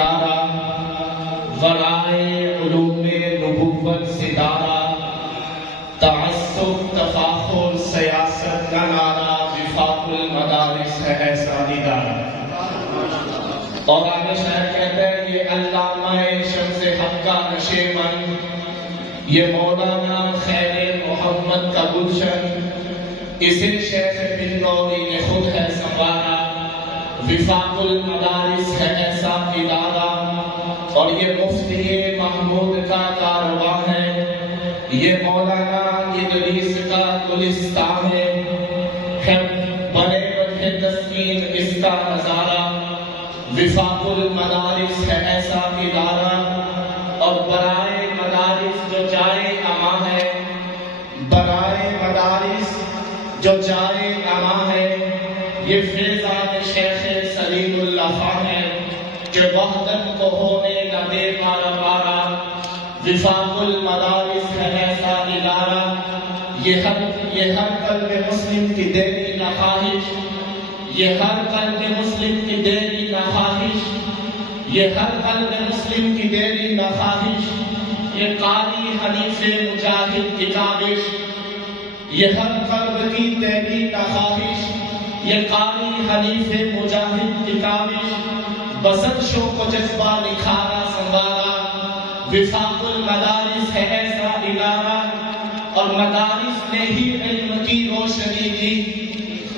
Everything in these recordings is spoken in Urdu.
ادارہ، ورائے علوم نبوت ستارہ، تعصب تفاخر سیاست کا نعرہ، وفاق المدارس ہے ایسا ادارہ۔ اور آگے شاعر کہتا ہے یہ علامہ شمس حق کا نشیمن، یہ مولانا خیر محمد کا گلشن، اسے شیخ بن نوری نے خود ہے سنوارا، وفاق المدارس ہے ایسا ادارہ۔ اور یہ مفتی محمود کا کارواں ہے، یہ مولانا ادریس کا گلستان ہے، بڑے بڑے تسکین اس کا نظارہ، وفاق المدارس ہے ایسا ادارہ۔ اور برائے مدارس جو جائے اما ہے، برائے مدارس جو جائے اما ہے، یہ فیضان شیخ سلیم اللہ خان ہے، جو وحدت کو ہونے نہ دے پارا پارا، وفاق المدارس ہے ایسا ادارہ۔ یہ ہر قلب مسلم کی دیری نہ خواہش، یہ ہر قلب مسلم کی دیری نہ خواہش، یہ ہر قلب مسلم کی دیری نہ خواہش، یہ قاری حنیف مجاہد کی کاوش، یہ ہر قلب کی دیری نہ خواہش، یہ قاری حنیف مجاہد کی کاوش، بسط شوق و جذبہ نکھارا سنوارا، وفاق المدارس ہے ایسا ادارہ۔ اور مدارس نے ہی علم کی روشنی دی،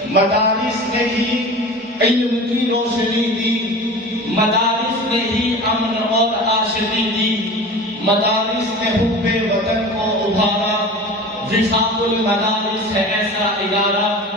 مدارس نے ہی علم کی روشنی دی، مدارس نے ہی امن اور آشتی دی، مدارس نے حب وطن کو ابھارا، وفاق المدارس ہے ایسا ادارہ۔